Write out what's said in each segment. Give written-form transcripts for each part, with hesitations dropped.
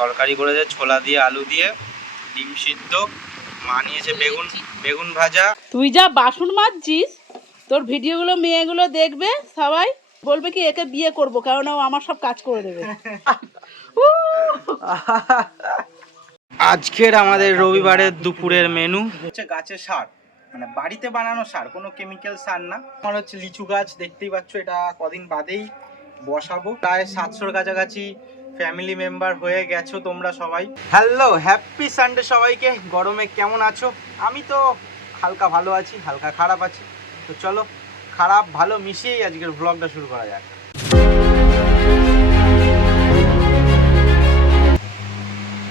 তরকারি করেছে ছোলা দিয়ে আলু দিয়ে, ডিম সিদ্ধ, মা নিয়েছে বেগুন ভাজা। তুই যা বাসন মাজছিস, তোর ভিডিওগুলো মেয়েগুলো দেখবে, সবাই বলবে কি একে বিয়ে করবো, কারণ ও আমার সব কাজ করে দেবে। আজকের আমাদের রবিবারের দুপুরের মেনু হচ্ছে গাছের সার, মানে বাড়িতে বানানো সার, কোনো কেমিক্যাল সার না। আমার হচ্ছে লিচু গাছ, দেখতেই পাচ্ছ, এটা কদিন বাদেই বসাবো। প্রায় 700-র কাছাকাছি ফ্যামিলি মেম্বার হয়ে গেছো তোমরা সবাই। হ্যালো, হ্যাপি সানডে সবাইকে। গরমে কেমন আছো? আমি তো হালকা ভালো আছি, হালকা খারাপ আছি। তো চলো খারাপ ভালো মিশিয়েই আজকের ব্লগটা শুরু করা যাক।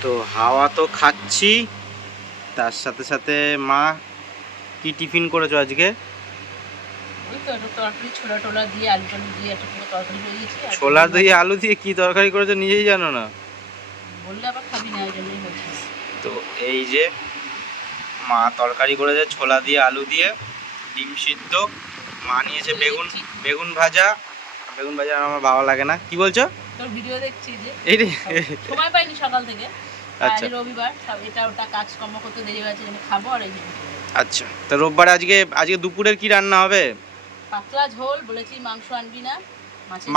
তো হাওয়া তো খাচ্ছি, তার সাথে সাথে মা কি টিফিন করেছো আজকে? ছোলা দিয়ে আলু দিয়ে কি তরকারি করেছো নিজেই জানো না? তো এই যে মা তরকারি করেছে ছোলা দিয়ে আলু দিয়ে, ডিম সিদ্ধ, মা নিয়েছে বেগুন ভাজা। বেগুন ভাজা আমার ভালো লাগে না। কি বলছো? তোর ভিডিও দেখছি যে এই রে, সময় পাইনি সকাল থেকে। আচ্ছা, রবিবার সব এটা ওটা কাজ কর্ম করতে দেরি হয়েছে, আমি খাবো। আর এই যে আচ্ছা, তো রোববার আজকে দুপুরের কি রান্না হবে? পাতলা ঝোল বলেছি, মাংস আনবি না।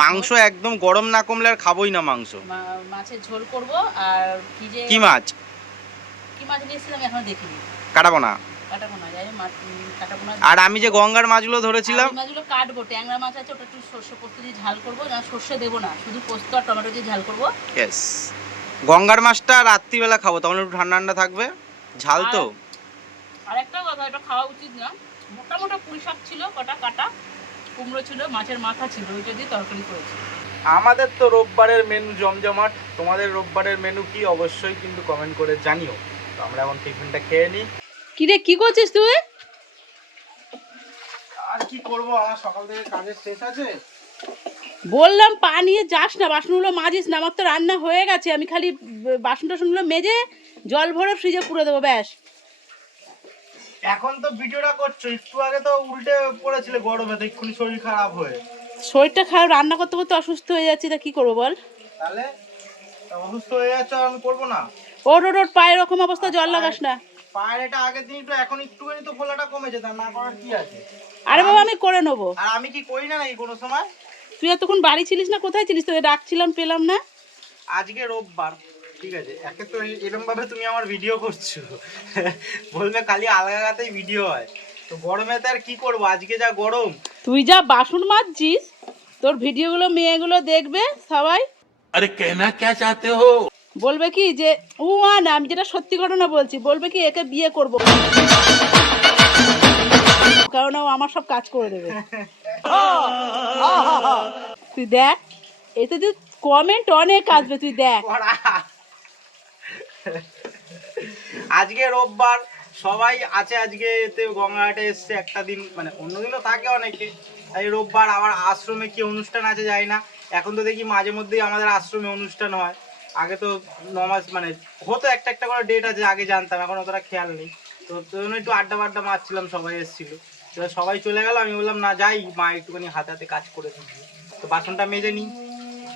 মাংস একদম গরম না কমলে আর খাবোই না মাংস। মাছের ঝোল করব। আর কি মাছ নিয়েছিলাম এখনো দেখিনি, কাটাবো না। আর আমি যে গঙ্গার মাছগুলো ধরেছিলাম, মাছগুলো কাটবো। ট্যাংরা মাছ আছে, ওটা একটু সর্ষে পোস্ত দিয়ে ঝাল করবো। না, সর্ষে দেবো না, শুধু পোস্ত আর টমেটো দিয়ে ঝাল করবো। ইয়েস, গঙ্গার মাছটা রাত্রিবেলা খাবো, তখন একটু ঠান্ডা ঠান্ডা থাকবে, ঝাল তো। আর একটা কথা, এটা খাওয়া উচিত না। মোটা মোটা পুঁই শাক ছিল, কটা কাটা কুমড়ো ছিল, মাছের মাথা ছিল, ওইটা দিয়ে তরকারি করেছি। আমাদের তো রোববারের মেনু জমজমাট। তোমাদের রোববারের মেনু কি অবশ্যই কিন্তু কমেন্ট করে জানিও। তো আমরা এখন টিফিনটা খেয়ে নিই। কি রে, কি করছিস তুই? আর কি করব, আমার সকাল থেকে কাজের শেষ আছে। বললাম পা নিয়ে যাস না, বাসনগুলো মাজিস না। আমার তো রান্না হয়ে গেছে, আমি খালি বাসন টাসনগুলো মেজে জল ভরে ফ্রিজে পুরে দেবো, ব্যাস। এখন তো ভিডিওটা করছো, একটু আগে তো উল্টে পড়েছিলে গরমে, এক্ষুনি শরীর খারাপ হয়ে। শরীরটা খারাপ, রান্না করতে করতে অসুস্থ হয়ে যাচ্ছি, তা কি করবো বল? তাহলে অসুস্থ হয়ে যাচ্ছ, আমি করবো না? ওর পায়ের রকম অবস্থা, জল লাগাস না। পায়ের এটা আগের দিন একটু, এখন একটুখানি তো ফোলাটা কমেছে, তা না করার কি আছে? আরে বাবা, আমি করে নেবো। আর আমি কি করি না নাকি কোনো সময়? তুই এতক্ষণ বাড়ি ছিলিস না, কোথায় ছিলিস? তোকে ডাকছিলাম, পেলাম না। আজকে রোববার, ঠিক আছে, একে তো এরকম ভাবে তুমি আমার ভিডিও করছো, বলবে খালি আলগাতেই ভিডিও হয়। তো গরমে তো আর কি করবো, আজকে যা গরম। তুই যা বাসন মাজছিস, তোর ভিডিওগুলো মেয়েগুলো দেখবে, সবাই আরে কেনা কে চাতে হো, বলবে কি যে ও না, আমি যেটা সত্যি ঘটনা বলছি, বলবে কি একে বিয়ে করবো, কারণ ও আমার সব কাজ করে দেবে। তুই দেখ, এতে তুই কমেন্ট অনেক আসবে, তুই দেখ। আজকে রোববার, সবাই আছে আজকে, এতে গঙ্গাঘাটে এসছে একটা দিন, মানে অন্যদিনও থাকে অনেকে। এই রোববার আবার আশ্রমে কি অনুষ্ঠান আছে যায় না। এখন তো দেখি মাঝে মধ্যেই আমাদের আশ্রমে অনুষ্ঠান হয়। আগে তো নমাজ মানে হতো, একটা একটা করে ডেট আছে, আগে জানতাম, এখন অতটা খেয়াল নেই। তো জন্য একটু আড্ডা মারছিলাম, সবাই এসেছিল। সবাই চলে গেল, আমি বললাম না যাই, মা একটুখানি হাতে হাতে কাজ করে দিচ্ছি। তো বাসনটা মেজে নিই,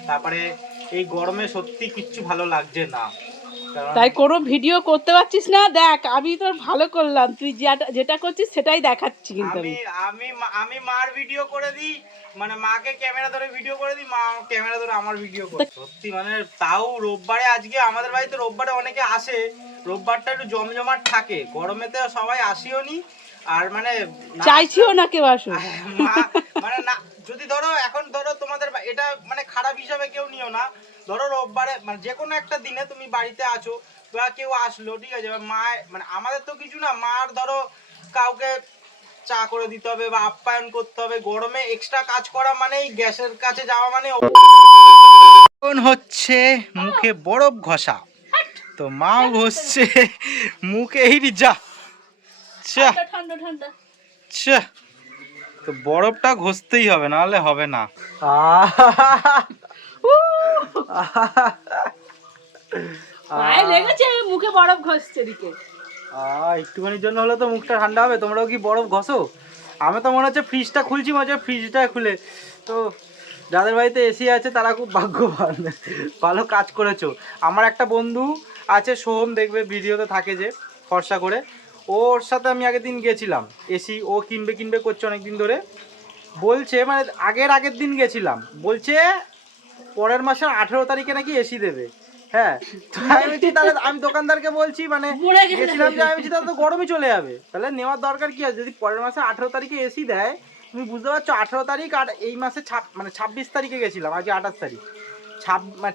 তারপরে এই গরমে সত্যি কিচ্ছু ভালো লাগছে না। তাই কোনো ভিডিও করতে পারছিস না। দেখ, আমি তোর ভালো করলাম, তুই যেটা করছিস সেটাই দেখাচ্ছি। কিন্তু আমি মার ভিডিও করে দিই, মানে মাকে ক্যামেরা ধরে ভিডিও করে দিই, মা ক্যামেরা ধরে আমার ভিডিও করে। সত্যি মানে, তাও রোববারে, আজকে আমাদের বাড়িতে রোববারে অনেকে আসে, রোববারটা একটু জমজমাট থাকে। গরমেতে সবাই আসিও নি, আর মানে চাইছিও না কেউ আসুক। মানে না, যদি ধরো এখন ধরো তোমাদের এটা মানে খারাপ হিসাবে কেউ নিও না। ধরো রোববারে মানে যে কোনো একটা দিনে তুমি বাড়িতে আছো বা কেউ আসলো, ঠিক আছে, মা মানে আমাদের তো কিছু না, মার ধরো কাউকে চা করে দিতে হবে বা আপ্যায়ন করতে হবে। গরমে এক্সট্রা কাজ করা মানেই গ্যাসের কাছে যাওয়া, মানে হচ্ছে মুখে বরফ ঘষা। তো মাও ঘষছে মুখে, এই যা ঠান্ডা ঠান্ডা। তো বরফটা ঘষতেই হবে, নাহলে হবে না। পায়ে লেগেছে, মুখে বরফ ঘষছে দিকে। একটুখানির জন্য হলে তো মুখটা ঠান্ডা হবে। তোমরাও কি বরফ ঘষো? আমি তো মনে হচ্ছে ফ্রিজটা খুলছি, মনে হচ্ছে ফ্রিজটা খুলে। তো যাদের বাড়িতে এসি আছে তারা খুব ভাগ্যবান, ভালো কাজ করেছো। আমার একটা বন্ধু আছে সোহম, দেখবে ভিডিওতে থাকে যে ফর্সা করে, ওর সাথে আমি আগের দিন গেছিলাম এসি, ও কিনবে করছে অনেক দিন ধরে, বলছে মানে আগের দিন গেছিলাম, বলছে পরের মাসের 18 তারিখে নাকি এসি দেবে। হ্যাঁ, তো আমি বলছি তাহলে, আমি দোকানদারকে বলছি মানে গেছিলাম যে, আমি বলছি তাহলে তো গরমই চলে যাবে, তাহলে নেওয়ার দরকার কি আছে, যদি পরের মাসে 18 তারিখে এসি দেয়, তুমি বুঝতে পারছো 18 তারিখ আর এই মাসে মানে 26 তারিখে গেছিলাম, আজকে 28 তারিখ,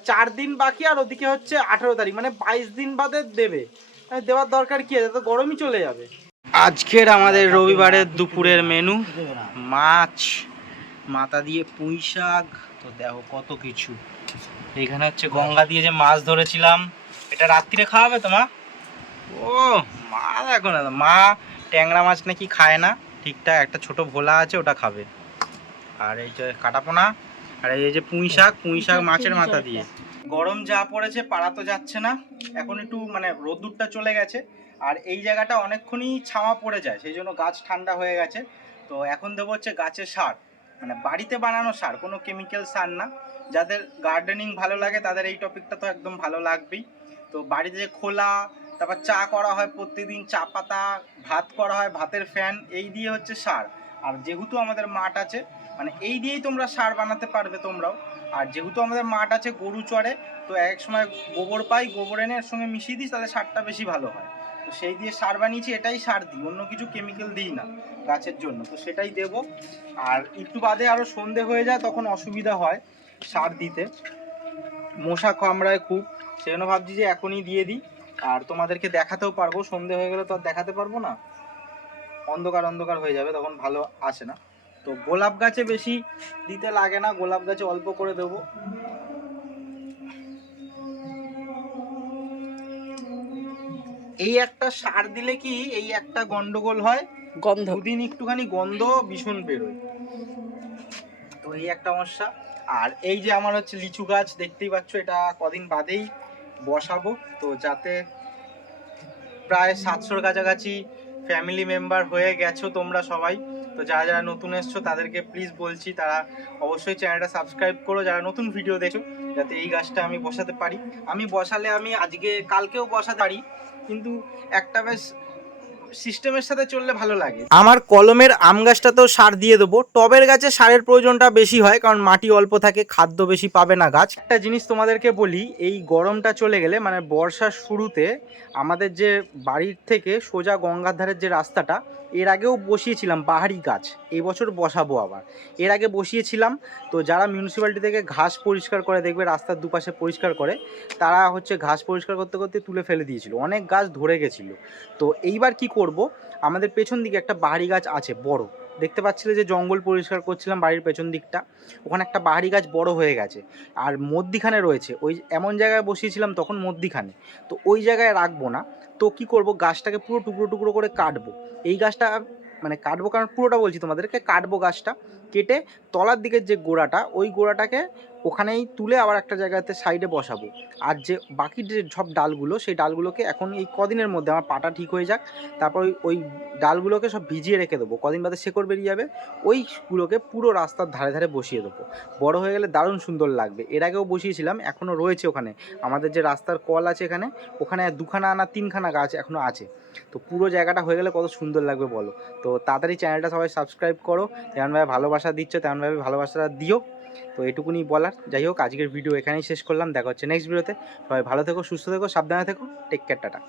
4 দিন বাকি, আর ওদিকে হচ্ছে 18 তারিখ, মানে 22 দিন বাদে দেবে, দেওয়ার দরকার কি আছে, তো গরমই চলে যাবে। আজকের আমাদের রবিবারের দুপুরের মেনু মাছ, মাথা দিয়ে পুঁই শাক, তো দেখো কত কিছু। এখানে হচ্ছে গঙ্গা দিয়ে যে মাছ ধরেছিলাম, এটা রাত্রিরে খাওয়াবে তো মা? ও মা দেখো না, মা ট্যাংরা মাছ নাকি খায় না ঠিকঠাক, একটা ছোট ভোলা আছে ওটা খাবে। আর এই যে কাটাপোনা, আর এই যে পুঁই শাক মাছের মাথা দিয়ে। গরম যা পড়েছে পারা তো যাচ্ছে না, এখন একটু মানে রোদ্দুরটা চলে গেছে, আর এই জায়গাটা অনেকক্ষণই ছাওয়া পড়ে যায়, সেই জন্য গাছ ঠান্ডা হয়ে গেছে। তো এখন দেবো হচ্ছে গাছের সার, মানে বাড়িতে বানানো সার, কোনো কেমিক্যাল সার না। যাদের গার্ডেনিং ভালো লাগে তাদের এই টপিকটা তো একদম ভালো লাগবেই। তো বাড়িতে যে খোলা, তারপর চা করা হয় প্রত্যেকদিন, চা পাতা, ভাত করা হয়, ভাতের ফ্যান, এই দিয়ে হচ্ছে সার। আর যেহেতু আমাদের মাঠ আছে, মানে এই দিয়েই তোমরা সার বানাতে পারবে তোমরাও। আর যেহেতু আমাদের মাঠ আছে, গরু চড়ে, তো এক সময় গোবর পাই, গোবর এনে এর সঙ্গে মিশিয়ে দিই, তাহলে সারটা বেশি ভালো হয়। তো সেই দিয়ে সার বানিয়েছি, এটাই সার দিই, অন্য কিছু কেমিক্যাল দিই না গাছের জন্য, তো সেটাই দেব। আর একটু বাদে আরও সন্ধে হয়ে যায়, তখন অসুবিধা হয় সার দিতে, মশা কামড়ায় খুব, সেই জন্য ভাবছি যে এখনই দিয়ে দিই। আর তোমাদেরকে দেখাতেও পারবো, সন্ধে হয়ে গেলে তো আর দেখাতে পারবো না, অন্ধকার হয়ে যাবে, তখন ভালো আসে না। তো গোলাপ গাছে বেশি দিতে লাগে না, গোলাপ গাছে অল্প করে দেবো। এই একটা সার দিলে কি এই একটা গন্ডগোল হয়, গন্ধ, দুদিন একটুখানি গন্ধ ভীষণ বেরোয়, তো এই একটা সমস্যা। আর এই যে আমার হচ্ছে লিচু গাছ, দেখতেই পাচ্ছ, এটা কদিন বাদেই বসাবো, তো যাতে প্রায় 700-র কাছাকাছি ফ্যামিলি মেম্বার হয়ে গেছো তোমরা সবাই। তো যারা যারা নতুন এসছো তাদেরকে প্লিজ বলছি, তারা অবশ্যই চ্যানেলটা সাবস্ক্রাইব করো, যারা নতুন ভিডিও দেখছো, যাতে এই গাছটা আমি বসাতে পারি। আমি বসালে আমি আজকে কালকেও বসাতে পারি, কিন্তু একটা বেশ সিস্টেমের সাথে চললে ভালো লাগে। আমার কলমের আম গাছটাতেও সার দিয়ে দেবো। টবের গাছে সারের প্রয়োজনটা বেশি হয়, কারণ মাটি অল্প থাকে, খাদ্য বেশি পাবে না গাছ। একটা জিনিস তোমাদেরকে বলি, এই গরমটা চলে গেলে মানে বর্ষার শুরুতে আমাদের যে বাড়ির থেকে সোজা গঙ্গার ধারের যে রাস্তাটা, এর আগেও বসিয়েছিলাম বাহারি গাছ, এই বছর বসাবো আবার, এর আগে বসিয়েছিলাম। তো যারা মিউনিসিপ্যালিটি থেকে ঘাস পরিষ্কার করে, দেখবে রাস্তার দুপাশে পরিষ্কার করে, তারা হচ্ছে ঘাস পরিষ্কার করতে করতে তুলে ফেলে দিয়েছিল, অনেক গাছ ধরে গেছিলো। তো এইবার কি করব, আমাদের পেছন দিকে একটা বাহারি গাছ আছে বড়, দেখতে পাচ্ছিলে যে জঙ্গল পরিষ্কার করছিলাম বাড়ির পেছন দিকটা, ওখানে একটা বাহারি গাছ বড় হয়ে গেছে, আর মধ্যিখানে রয়েছে, ওই এমন জায়গায় বসিয়েছিলাম তখন মধ্যিখানে, তো ওই জায়গায় রাখবো না। তো কি করব, গাছটাকে পুরো টুকরো টুকরো করে কাটবো, এই গাছটা মানে কাটবো, কারণ পুরোটা বলছি তোমাদেরকে, কাটবো গাছটা, কেটে তলার দিকের যে গোড়াটা, ওই গোড়াটাকে ওখানেই তুলে আবার একটা জায়গাতে সাইডে বসাবো। আর যে বাকি যে সব ডালগুলো, সেই ডালগুলোকে এখন এই কদিনের মধ্যে আমার পাটা ঠিক হয়ে যাক, তারপর ওই ডালগুলোকে সব ভিজিয়ে রেখে দেবো, কদিন বাদে শেকড় বেরিয়ে যাবে, ওইগুলোকে পুরো রাস্তার ধারে ধারে বসিয়ে দেবো। বড় হয়ে গেলে দারুণ সুন্দর লাগবে। এর আগেও বসিয়েছিলাম, এখনও রয়েছে ওখানে, আমাদের যে রাস্তার কল আছে এখানে, ওখানে 2খানা না 3খানা গাছ এখনও আছে। তো পুরো জায়গাটা হয়ে গেলে কত সুন্দর লাগবে বলো। তো তাড়াতাড়ি চ্যানেলটা সবাই সাবস্ক্রাইব করো, তেমনভাবে ভালোবাসা দিচ্ছ তেমনভাবে ভালোবাসাটা দিও। তো এটুকুনি বলার। যাই হোক, আজকের ভিডিও এখানেই শেষ করলাম, দেখা হচ্ছে নেক্সট ভিডিওতে। সবাই ভালো থেকো, সুস্থ থেকো, সাবধানে থেকো, টেক কেয়ার, টাটা।